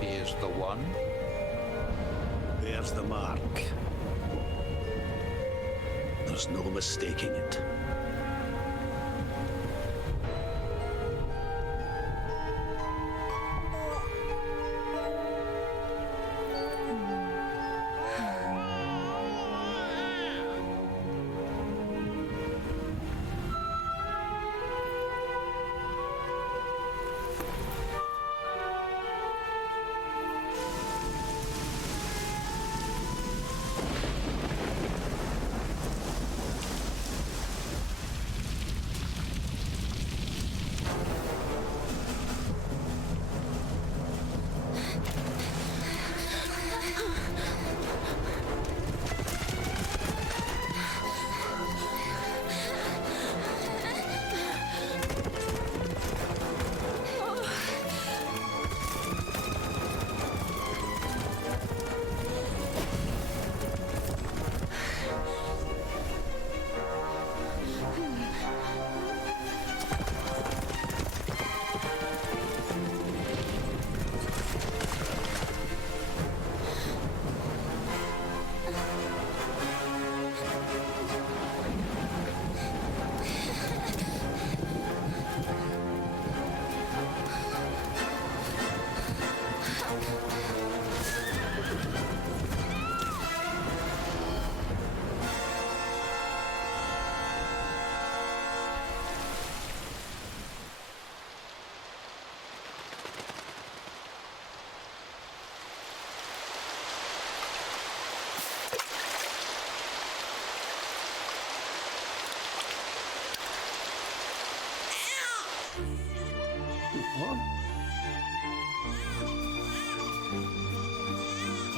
Here's the one. There's the mark. There's no mistaking it.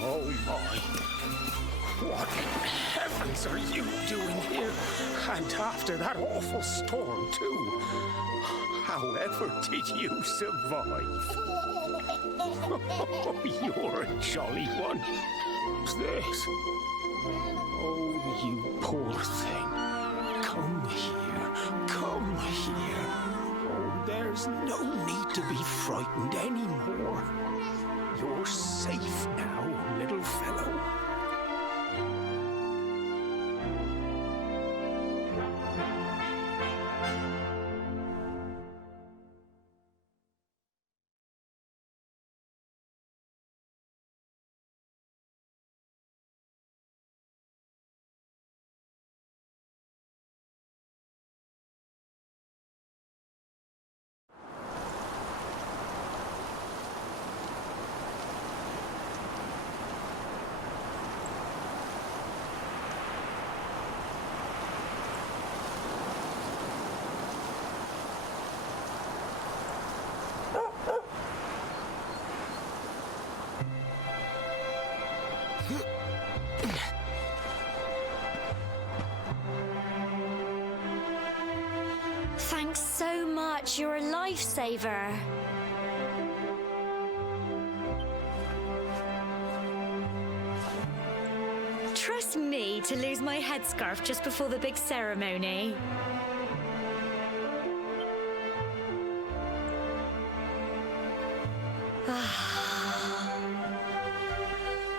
Oh my. What in heavens are you doing here? And after that awful storm, too. However did you survive? Oh, you're a jolly one. What's this? Oh, you poor thing. Come here. Come here. Oh, there's no need to be frightened anymore. You're safe now, little fellow. Thanks so much. You're a lifesaver. Trust me to lose my headscarf just before the big ceremony.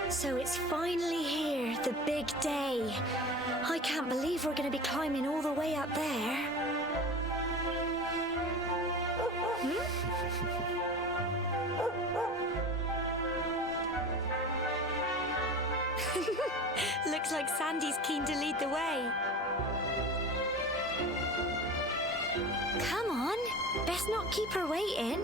So it's finally here, the big day. I can't believe we're going to be climbing all the way up there. Looks like Sandy's keen to lead the way. Come on, best not keep her waiting.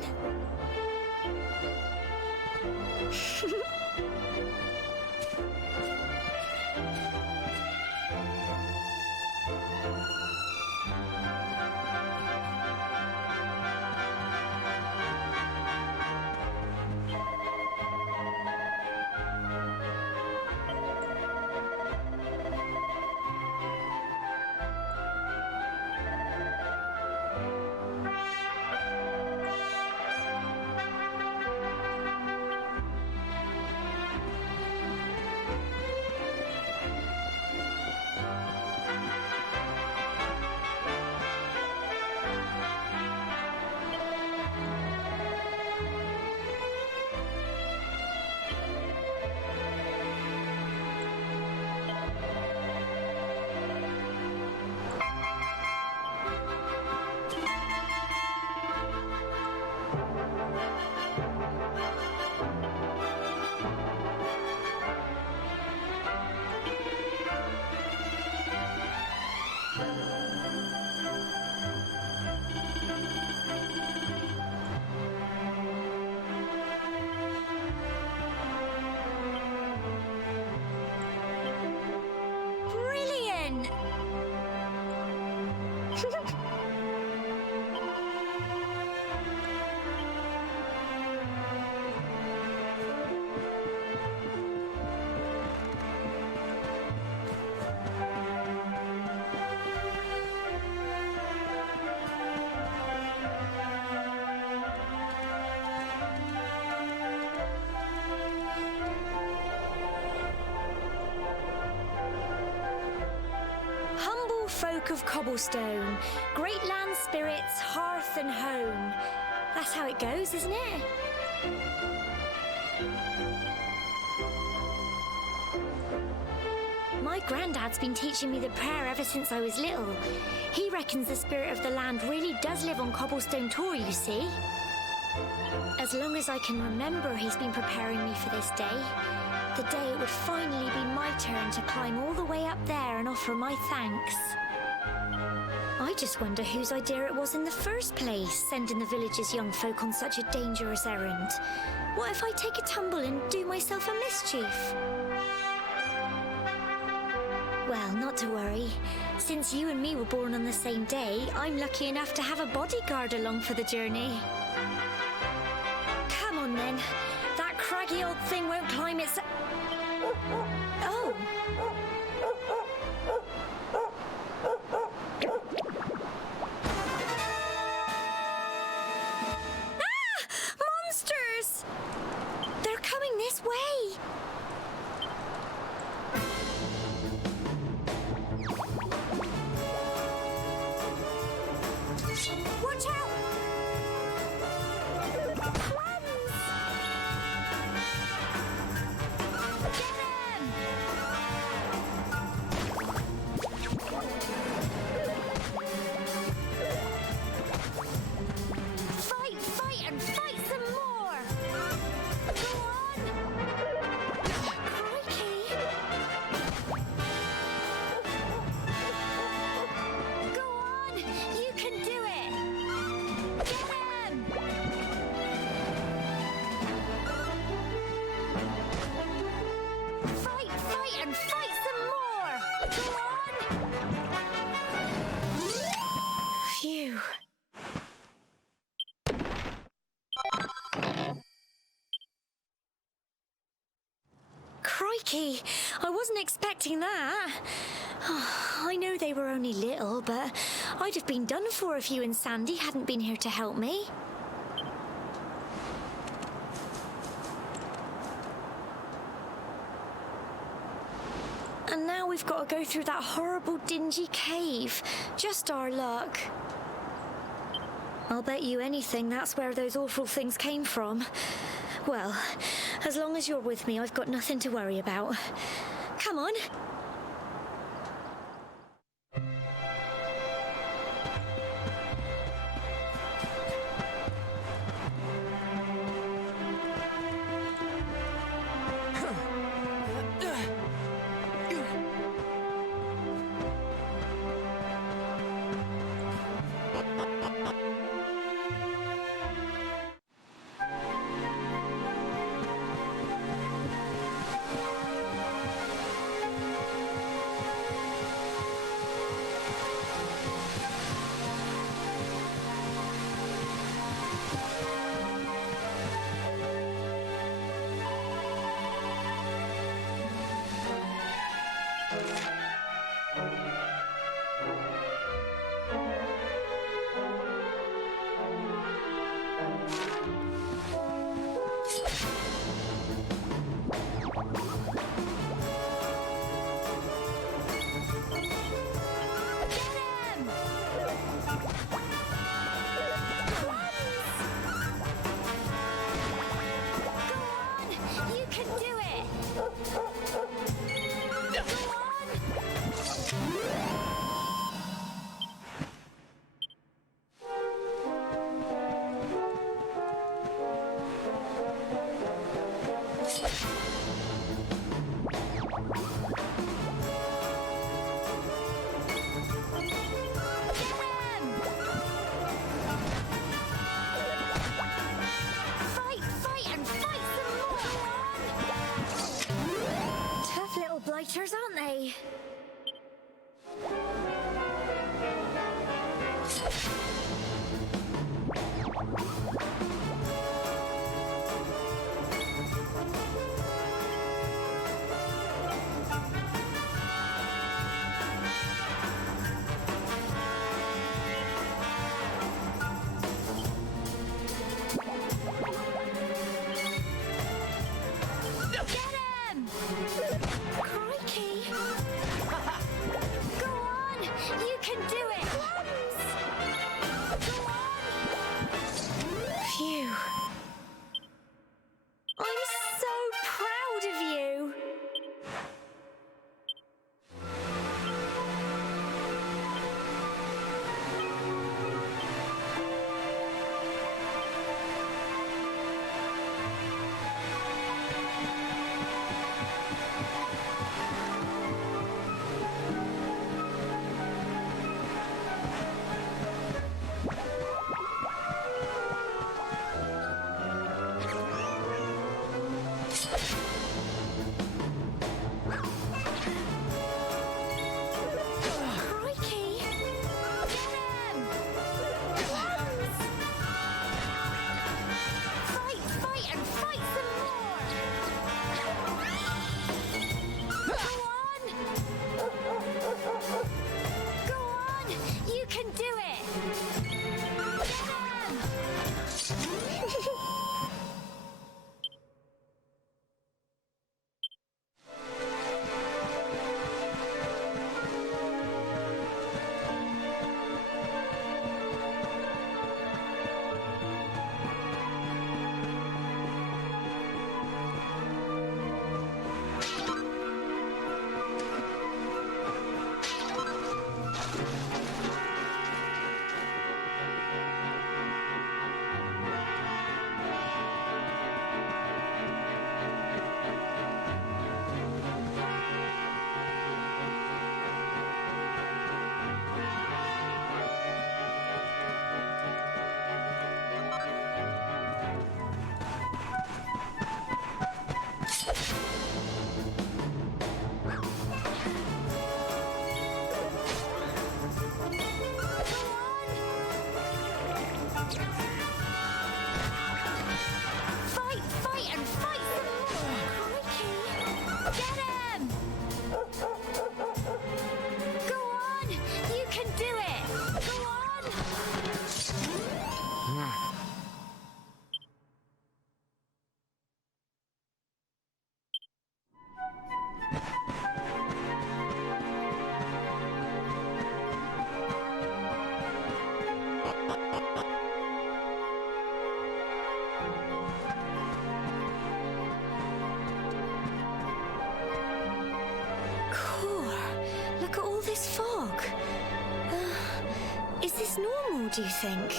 Book of Cobblestone. Great land spirits, hearth and home. That's how it goes, isn't it? My granddad's been teaching me the prayer ever since I was little. He reckons the spirit of the land really does live on Cobblestone Tor, you see. As long as I can remember, he's been preparing me for this day. The day it would finally be my turn to climb all the way up there and offer my thanks. I just wonder whose idea it was in the first place, sending the village's young folk on such a dangerous errand. What if I take a tumble and do myself a mischief? Well, not to worry. Since you and me were born on the same day, I'm lucky enough to have a bodyguard along for the journey. Come on then. That craggy old thing won't climb its... Oh! Ah! Monsters! They're coming this way! Watch out! Crumbs! Get him! Fight, fight, and fight some more! Go on! Crikey! Go on! You can do it! Get him! Fight, fight, and fight some more! Go on! Phew. Crikey, I wasn't expecting that. I know they were only little, but I'd have been done for if you and Sandy hadn't been here to help me. And now we've got to go through that horrible, dingy cave. Just our luck. I'll bet you anything that's where those awful things came from. Well, as long as you're with me, I've got nothing to worry about. Come on. Blighters, aren't they? Crikey! Go on! You can normal, do you think?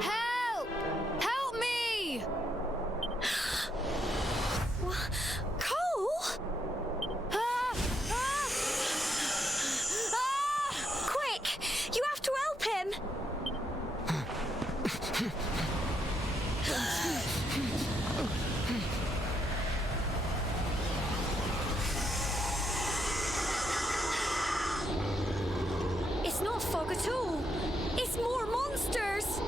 Help! Help me! Cole? Ah! Ah! Ah! Quick! You have to help him! It's not fog at all. It's more monsters.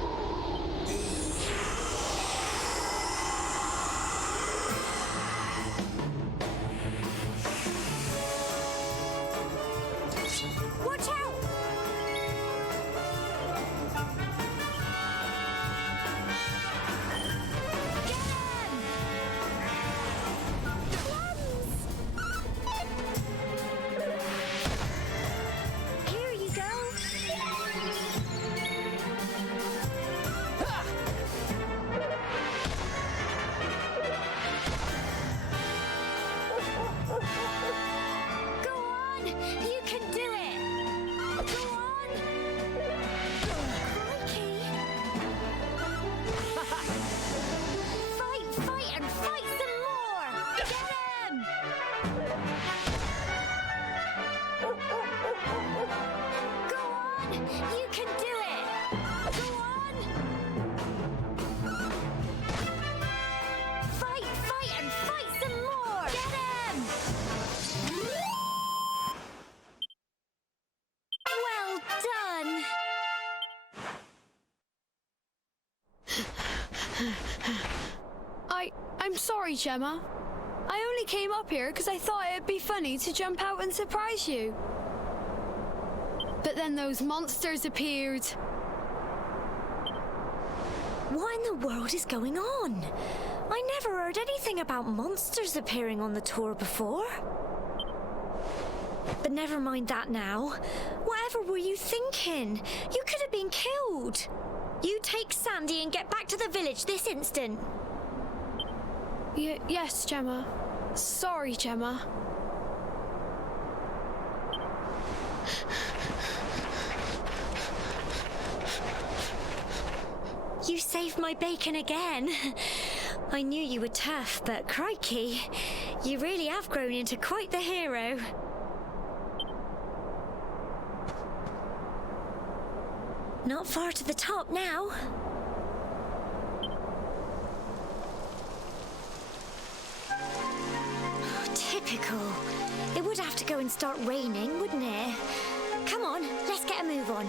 Watch out! Get him! Plums! Here you go. Go on! You can do it! Go on! Crikey! Fight and fight some more! Get him! Go on! You can do it! Go on! Fight and fight some more! Get him! Well done! I'm sorry, Gemma. I only came up here because I thought it'd be funny to jump out and surprise you. But then those monsters appeared. What in the world is going on? I never heard anything about monsters appearing on the tour before. But never mind that now. Whatever were you thinking? You could have been killed. You take Sandy and get back to the village this instant. Yes, Gemma. Sorry, Gemma. You saved my bacon again. I knew you were tough, but crikey, you really have grown into quite the hero. Not far to the top now. Typical. It would have to go and start raining, wouldn't it? Come on, let's get a move on.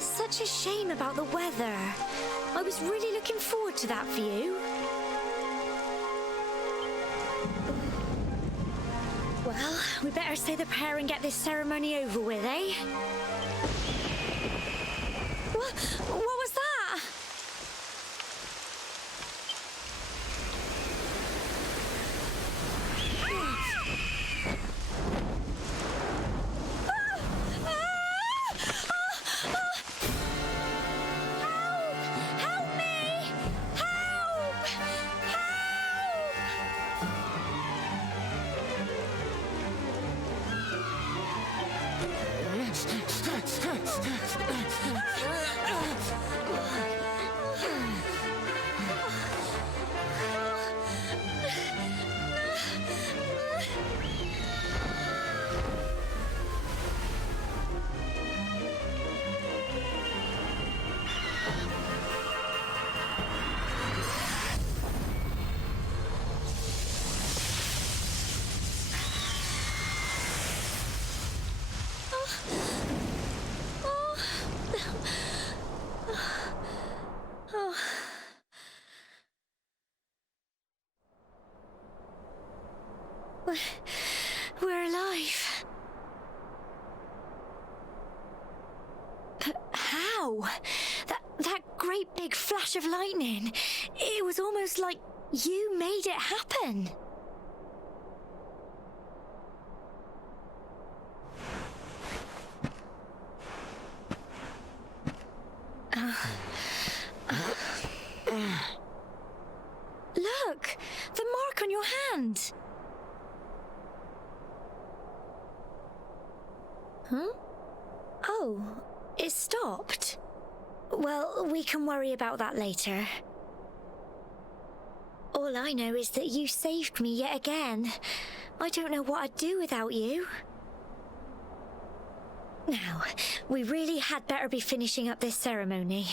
Such a shame about the weather. I was really looking forward to that view. We better say the prayer and get this ceremony over with, eh? What was that? Help me! Help! We're alive. But how? That great big flash of lightning. It was almost like you made it happen. Look, the mark on your hand. Huh? Oh, it stopped. Well, we can worry about that later. All I know is that you saved me yet again. I don't know what I'd do without you. Now, we really had better be finishing up this ceremony.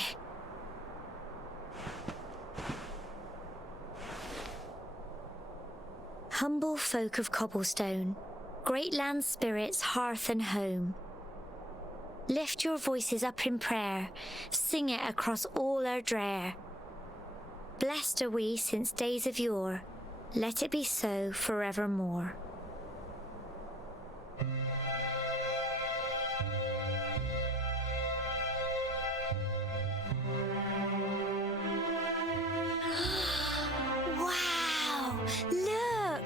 Humble folk of Cobblestone, great land spirits, hearth and home. Lift your voices up in prayer, sing it across all our drear. Blessed are we since days of yore, let it be so forevermore. Wow, look!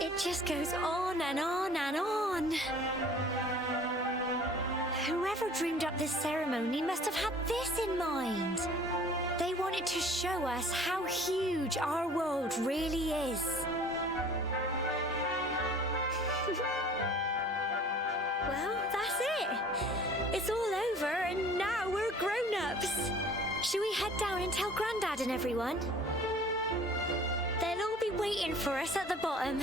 It just goes on and on and on. Whoever dreamed up this ceremony must have had this in mind. They wanted to show us how huge our world really is. Well, that's it. It's all over and now we're grown-ups. Should we head down and tell Grandad and everyone? They'll all be waiting for us at the bottom.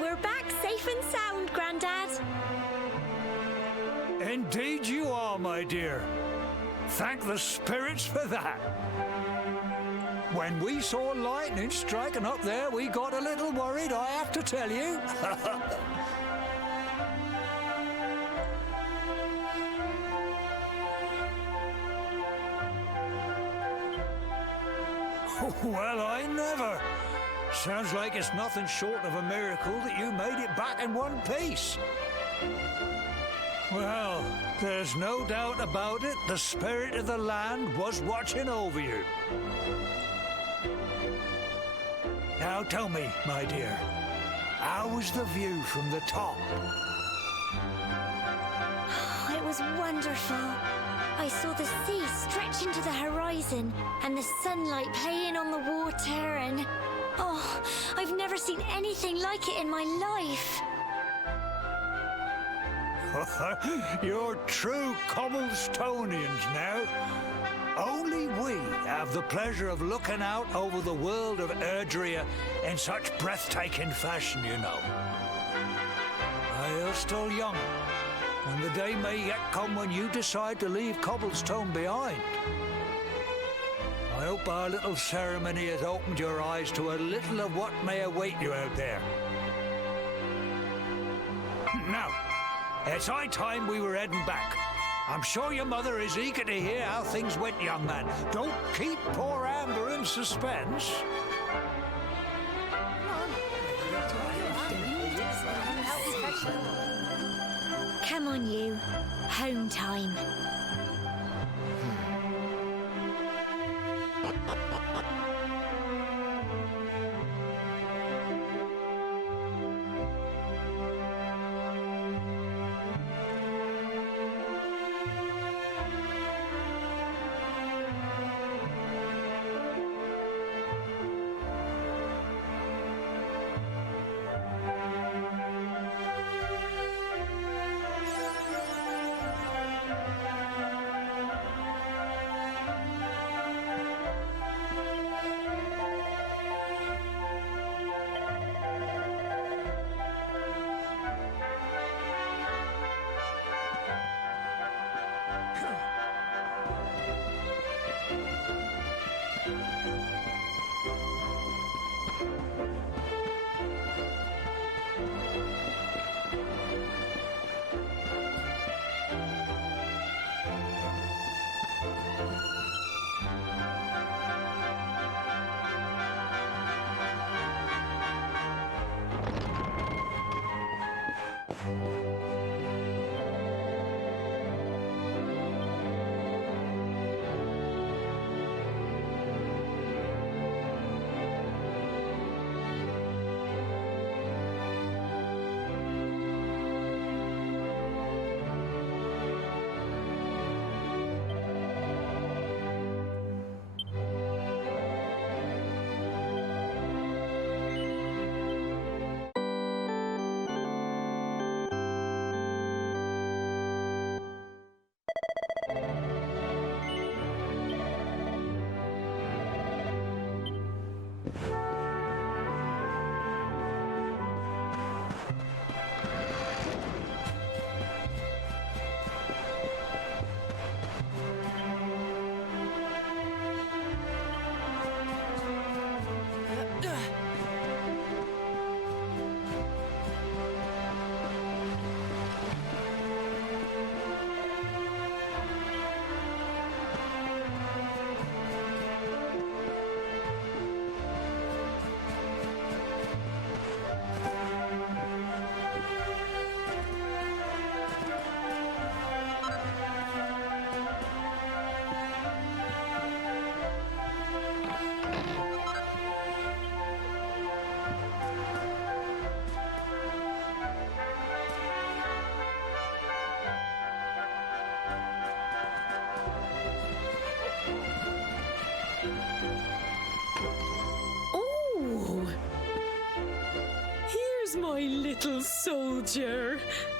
We're back safe and sound, Grandad. Indeed you are, my dear. Thank the spirits for that. When we saw lightning striking up there, we got a little worried, I have to tell you. Well, I never. Sounds like it's nothing short of a miracle that you made it back in one piece. Well, there's no doubt about it, the spirit of the land was watching over you. Now tell me, my dear, how was the view from the top? It was wonderful. I saw the sea stretch into the horizon and the sunlight playing on the water and... Oh, I've never seen anything like it in my life. You're true Cobblestonians now. Only we have the pleasure of looking out over the world of Erdrea in such breathtaking fashion, you know. You're still young, and the day may yet come when you decide to leave Cobblestone behind. I hope our little ceremony has opened your eyes to a little of what may await you out there. Now, it's high time we were heading back. I'm sure your mother is eager to hear how things went, young man. Don't keep poor Amber in suspense. Come on, you. Home time. My little soldier.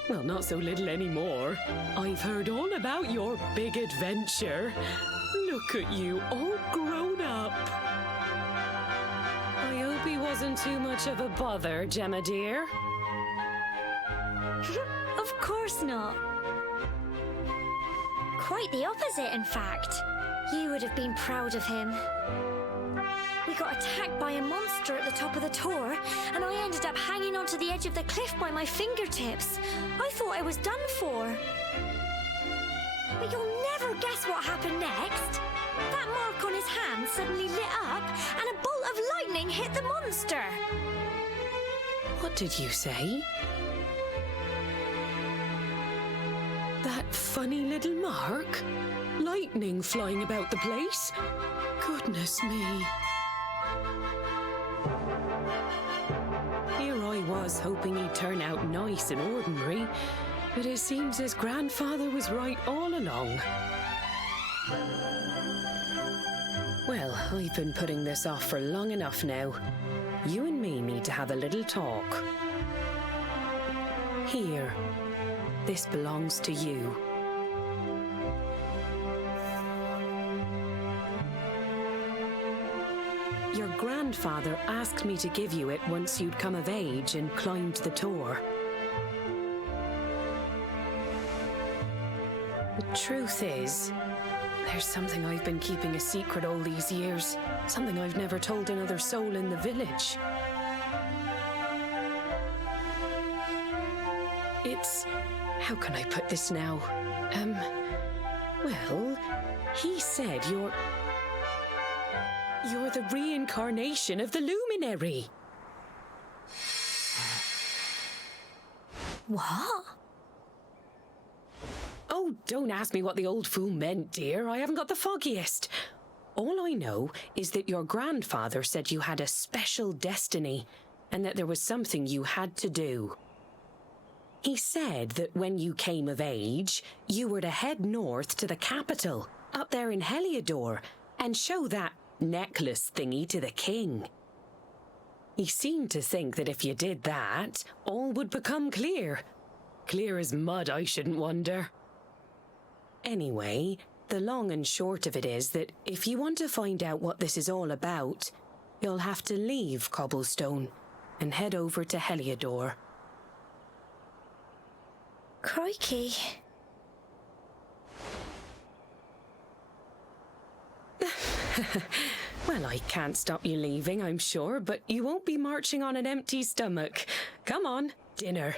Well, not so little anymore. I've heard all about your big adventure. Look at you, all grown up. I hope he wasn't too much of a bother, Gemma dear. Of course not. quite the opposite, in fact. You would have been proud of him. We got attacked by a monster at the top of the tower, and I ended up hanging onto the edge of the cliff by my fingertips. I thought I was done for. But you'll never guess what happened next. That mark on his hand suddenly lit up, and a bolt of lightning hit the monster. What did you say? That funny little mark? Lightning flying about the place? Goodness me. Here I was hoping he'd turn out nice and ordinary, but it seems his grandfather was right all along. Well, I've been putting this off for long enough now. You and me need to have a little talk. Here. This belongs to you. Your grandfather asked me to give you it once you'd come of age and climbed the tower. The truth is, there's something I've been keeping a secret all these years. Something I've never told another soul in the village. It's... how can I put this now? Well, he said you're the reincarnation of the Luminary. What? Oh, don't ask me what the old fool meant, dear. I haven't got the foggiest. All I know is that your grandfather said you had a special destiny and that there was something you had to do. He said that when you came of age, you were to head north to the capital, up there in Heliodor, and show that necklace thingy to the king. He seemed to think that if you did that, all would become clear. Clear as mud, I shouldn't wonder. Anyway, the long and short of it is that if you want to find out what this is all about, you'll have to leave Cobblestone and head over to Heliodor. Crikey. Well, I can't stop you leaving, I'm sure, but you won't be marching on an empty stomach. Come on, dinner.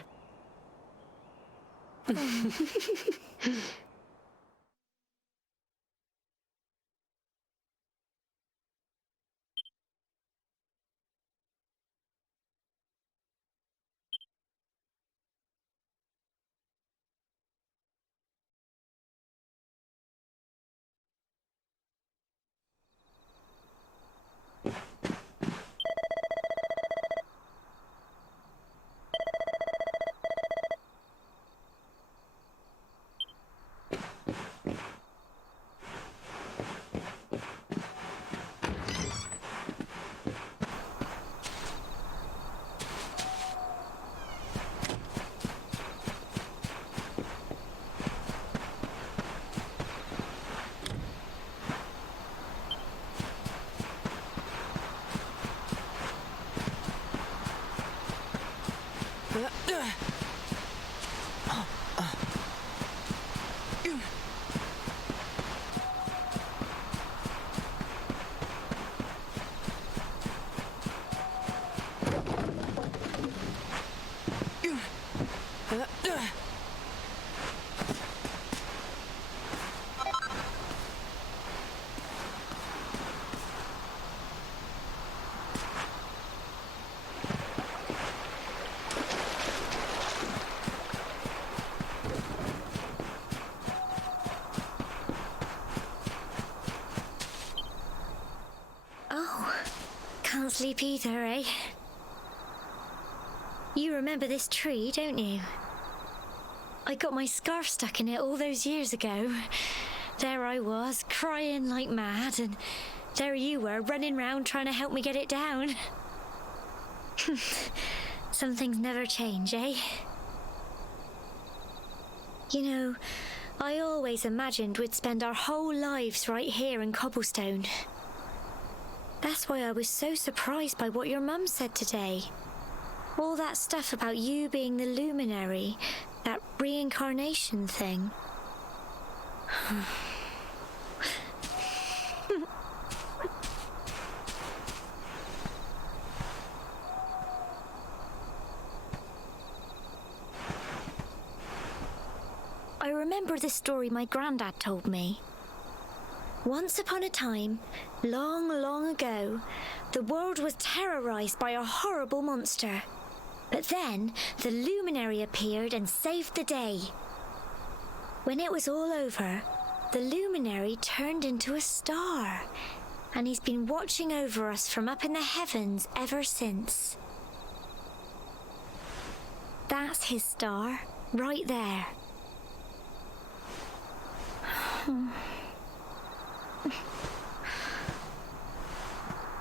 Can't sleep either, eh? You remember this tree, don't you? I got my scarf stuck in it all those years ago. There I was, crying like mad, and there you were, running round trying to help me get it down. Some things never change, eh? You know, I always imagined we'd spend our whole lives right here in Cobblestone. That's why I was so surprised by what your mum said today. All that stuff about you being the Luminary, that reincarnation thing. I remember the story my granddad told me. Once upon a time, long, long ago, the world was terrorized by a horrible monster. But then the luminary appeared and saved the day. When it was all over, the luminary turned into a star, and he's been watching over us from up in the heavens ever since. That's his star, right there.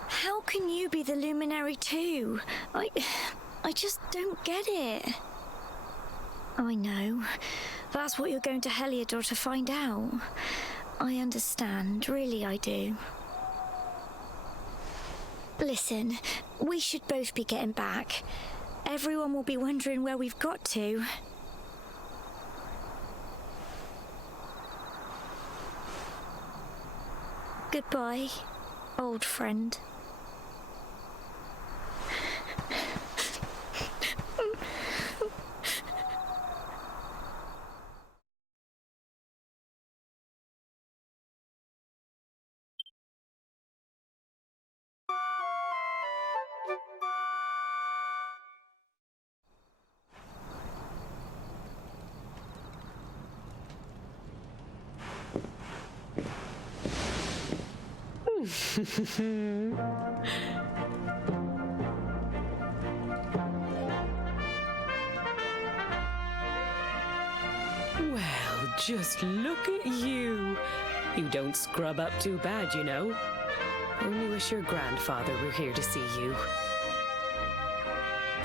How can you be the luminary too? I just don't get it. I know. That's what you're going to Heliodor to find out. I understand, really I do. Listen, we should both be getting back. Everyone will be wondering where we've got to. Goodbye, old friend. Well, just look at you. You don't scrub up too bad, you know. Only wish your grandfather were here to see you.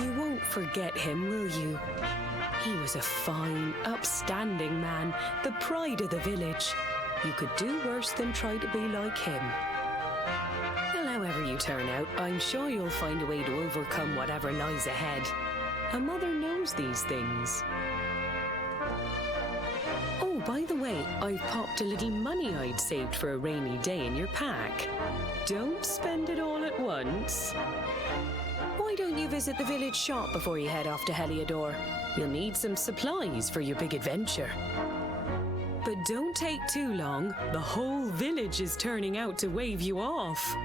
You won't forget him, will you? He was a fine, upstanding man, the pride of the village. You could do worse than try to be like him. Well, however you turn out, I'm sure you'll find a way to overcome whatever lies ahead. A mother knows these things. Oh, by the way, I've popped a little money I'd saved for a rainy day in your pack. Don't spend it all at once. Why don't you visit the village shop before you head off to Heliodor? You'll need some supplies for your big adventure. But don't take too long. The whole village is turning out to wave you off.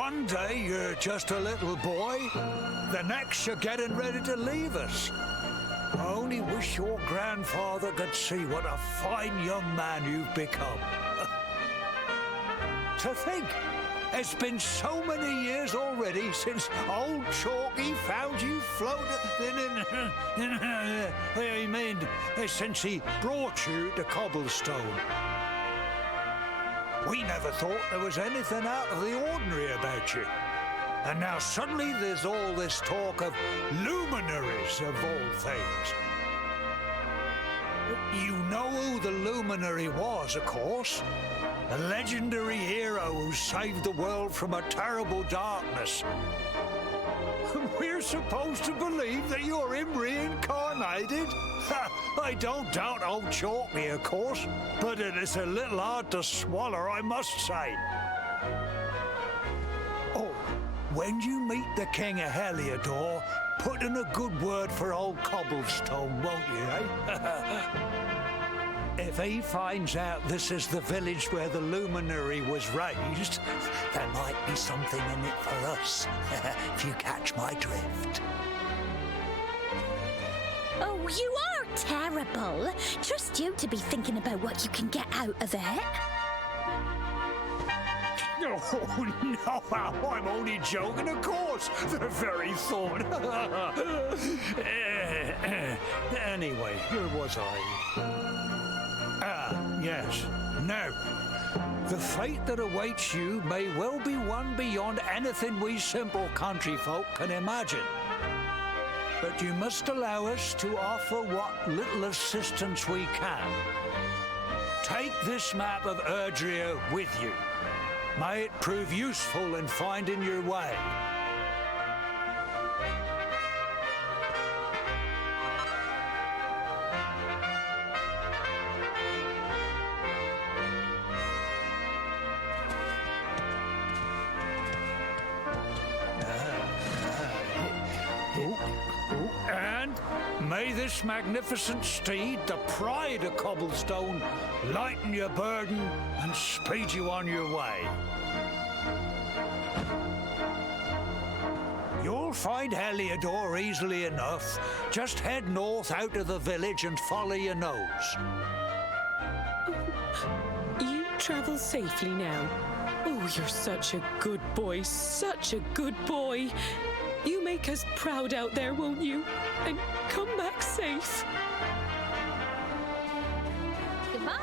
One day you're just a little boy, the next you're getting ready to leave us. I only wish your grandfather could see what a fine young man you've become. To think, it's been so many years already since old Chalky found you floating. I mean, since he brought you to Cobblestone. We never thought there was anything out of the ordinary about you. And now suddenly there's all this talk of luminaries of all things. You know who the luminary was, of course. A legendary hero who saved the world from a terrible darkness. We're supposed to believe that you're him reincarnated? I don't doubt old Chalky, of course, but it is a little hard to swallow, I must say. Oh, when you meet the King of Heliodor, put in a good word for old Cobblestone, won't you, eh? If he finds out this is the village where the luminary was raised, there might be something in it for us, if you catch my drift. Oh, you are terrible. Trust you to be thinking about what you can get out of it. Oh, no, I'm only joking, of course. The very thought. Anyway, where was I? Yes. Now, the fate that awaits you may well be one beyond anything we simple country folk can imagine. But you must allow us to offer what little assistance we can. Take this map of Erdrea with you. May it prove useful in finding your way. And may this magnificent steed, the pride of Cobblestone, lighten your burden and speed you on your way. You'll find Heliodor easily enough. Just head north out of the village and follow your nose. You travel safely now. Oh, you're such a good boy, such a good boy. You make us proud out there, won't you? And come back safe. Goodbye.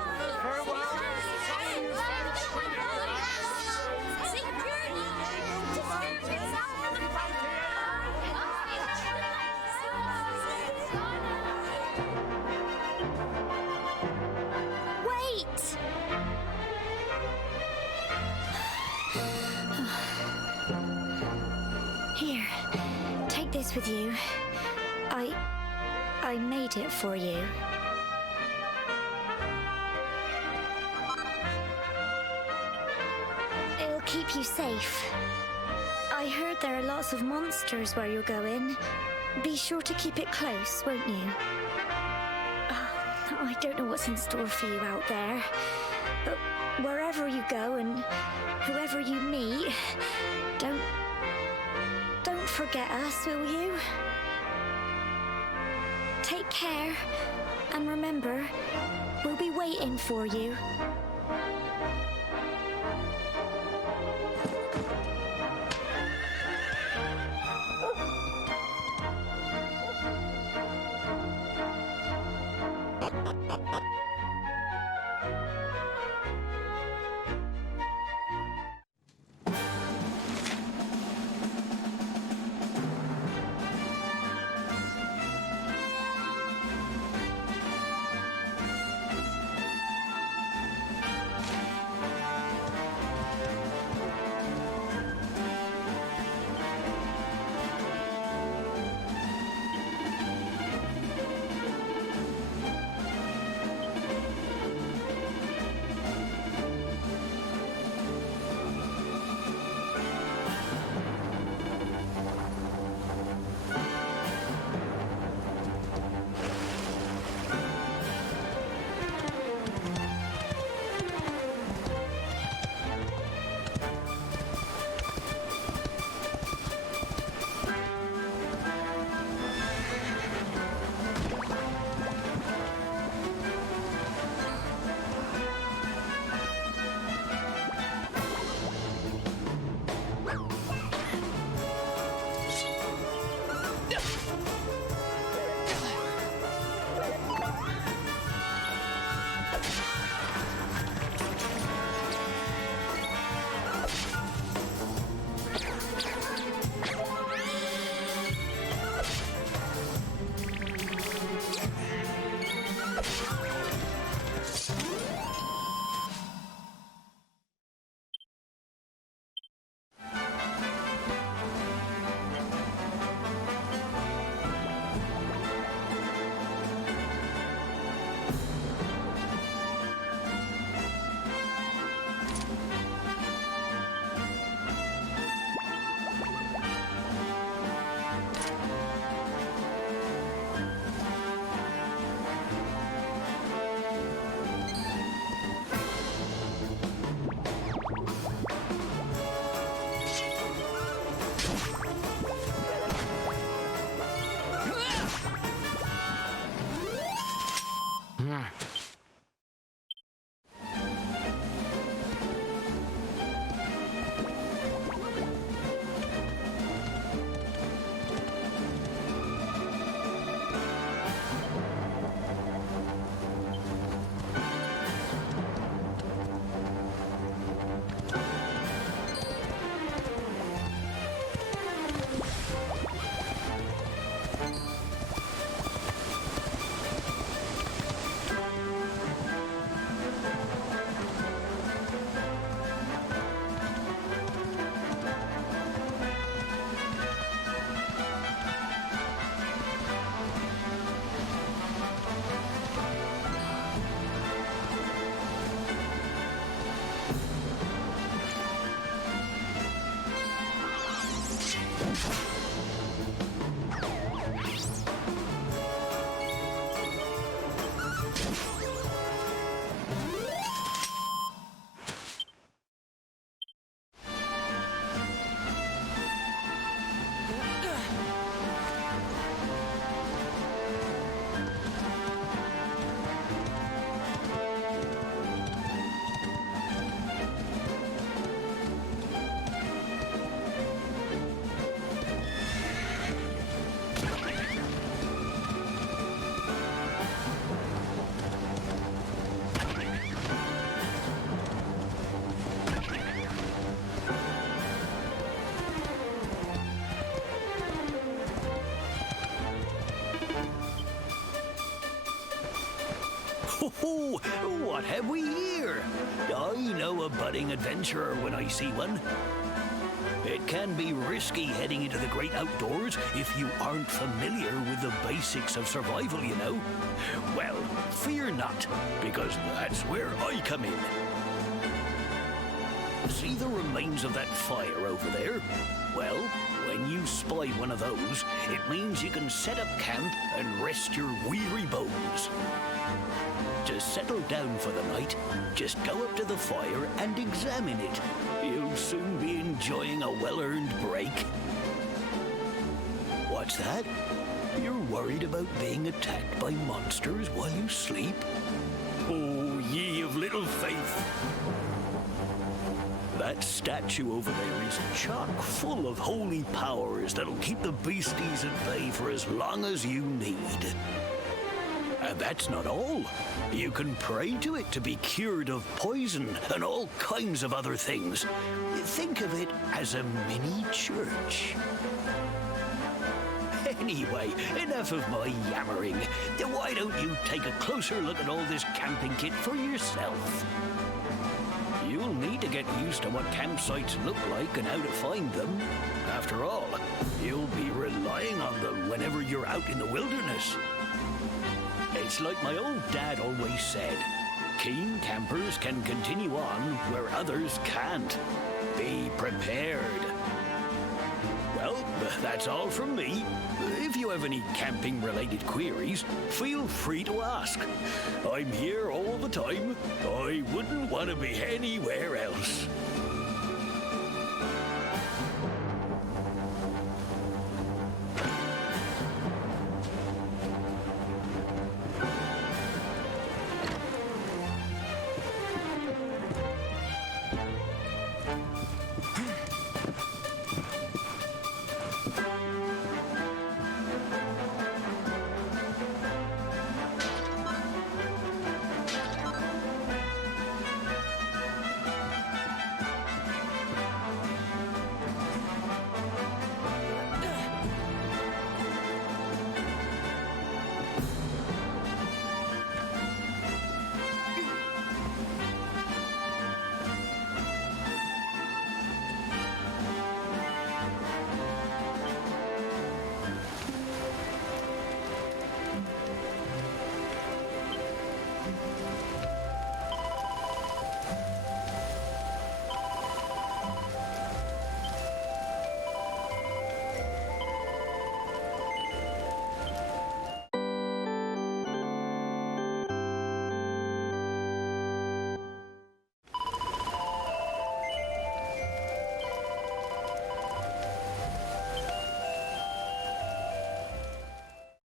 Wait! Here, take this with you. I made it for you. It'll keep you safe. I heard there are lots of monsters where you're going. Be sure to keep it close, won't you? I don't know what's in store for you out there, but wherever you go and whoever you meet, don't forget us, will you? Take care, and remember, we'll be waiting for you. Ho, what have we here? I know a budding adventurer when I see one. It can be risky heading into the great outdoors if you aren't familiar with the basics of survival, you know. Well, fear not, because that's where I come in. See the remains of that fire over there? Well, when you spy one of those, it means you can set up camp and rest your weary bones. To settle down for the night, just go up to the fire and examine it. You'll soon be enjoying a well-earned break. What's that? You're worried about being attacked by monsters while you sleep? Oh, ye of little faith! That statue over there is chock full of holy powers that'll keep the beasties at bay for as long as you need. And that's not all. You can pray to it to be cured of poison and all kinds of other things. Think of it as a mini church. Anyway, enough of my yammering. Why don't you take a closer look at all this camping kit for yourself? You'll need to get used to what campsites look like and how to find them. After all, you'll be relying on them whenever you're out in the wilderness. It's like my old dad always said, keen campers can continue on where others can't. Be prepared. Well, that's all from me. If you have any camping-related queries, feel free to ask. I'm here all the time. I wouldn't want to be anywhere else.